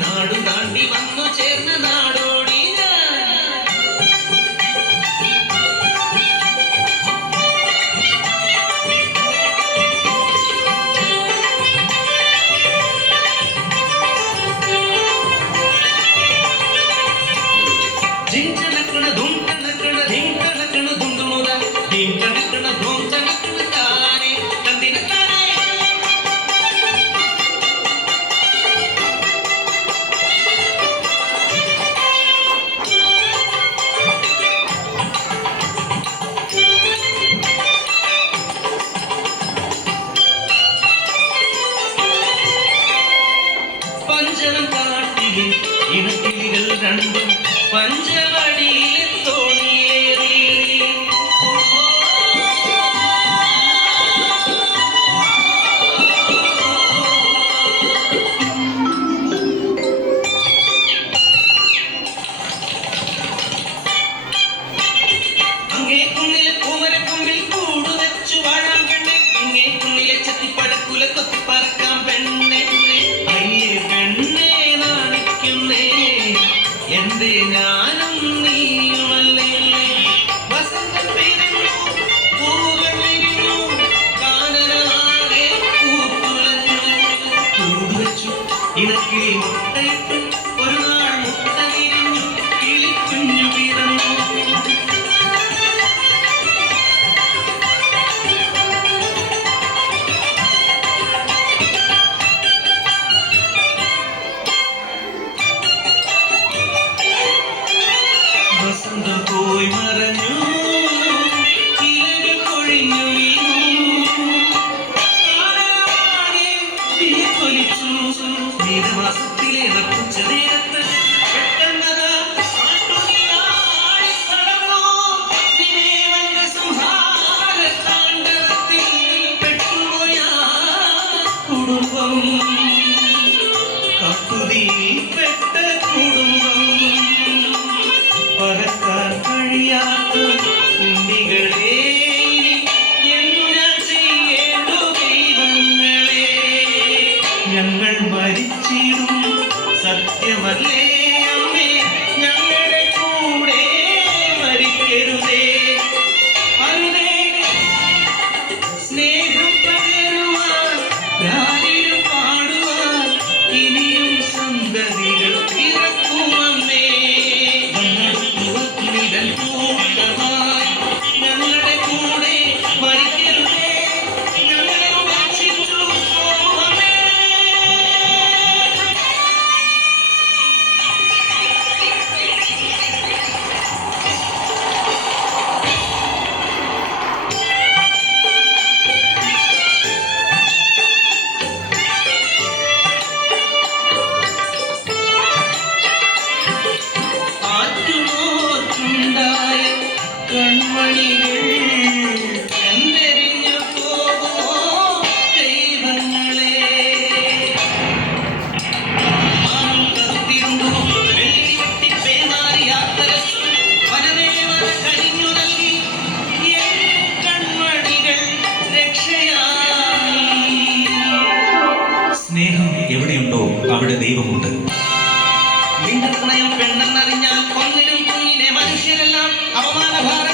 നാടു താണ്ടി വന്നു ചേർന്ന നാടോടി ഇണക്കിളികൾ രണ്ടും പഞ്ചവടിയിലെ തോണിയേറി അങ്ങേ കുന്നിലെ പൂമരക്കൊമ്പിൽ കൂടു വെച്ചു വാഴാൻ പെണ്ണെ ഇങ്ങേ കുന്നിലെ ചെത്തിപ്പടക്കുല കൊത്തിപ്പറക്കാം പെണ്ണെ അയ്യേ പെണ്ണെ എന്റെ ഞാനും നീയുമല്ലേ വസന്തം പെയ്തു പൂവുകൾ വിരിഞ്ഞു കാനനമാകെ പൂത്തുലഞ്ഞു കൂടുവച്ചു ഇണക്കിളി മുട്ടയിട്ട് ഒരു നാൾ മുട്ട വിരിഞ്ഞു കിളിക്കുഞ്ഞു പിറന്നു വസന്തം പോയി മറഞ്ഞു ചിലകൾ കൊഴിഞ്ഞു വീണു നീലമാസത്തിലെ നട്ടുച്ച നേരത്ത് പെട്ടെന്നതാ സംഹാരത്താണ്ഡവത്തിൽ പെട്ടുപോയ കുടുംബം കക്കുതിയിൽ പെട്ട കുടുംബം പറക്കാൻ കഴിയാത്ത ഉണ്ണികളെ എന്നു ഞാൻ ചെയ്യേണ്ടു ദൈവങ്ങളെ ഞങ്ങൾ മരിച്ചിടും സത്യമല്ലേ അമ്മേ ഞങ്ങളുടെ കൂടെ മരിക്കരുതേ അരുതേ സ്നേഹം പകരുവാൻ രാവിലെ പാടുവാൻ ഇനിയും സന്തതികൾ പിറക്കുമമ്മേ ഞങ്ങളുടെ കൂടെ മരിക്കരുതേ ഞങ്ങളെ ഉപേക്ഷിച്ചു പോകണമേ. കൺമണികൾ എന്തെരിഞ്ഞു പോകുമോ ദൈവങ്ങളെ കത്തിരുന്നു വെള്ളി വെട്ടി പേമാരി യാത്ര വനദേവന കഴിഞ്ഞു നൽകി കൺമണികൾ രക്ഷയായി സ്നേഹം എവിടെയുണ്ടോ അവിടെ ദൈവമുണ്ട് ലിംഗപ്രണയം പെണ്ണെന്നറിഞ്ഞാൽ കൊന്നിലും കുഞ്ഞിനെ മനുഷ്യരെല്ലാം അവമാനഭാരം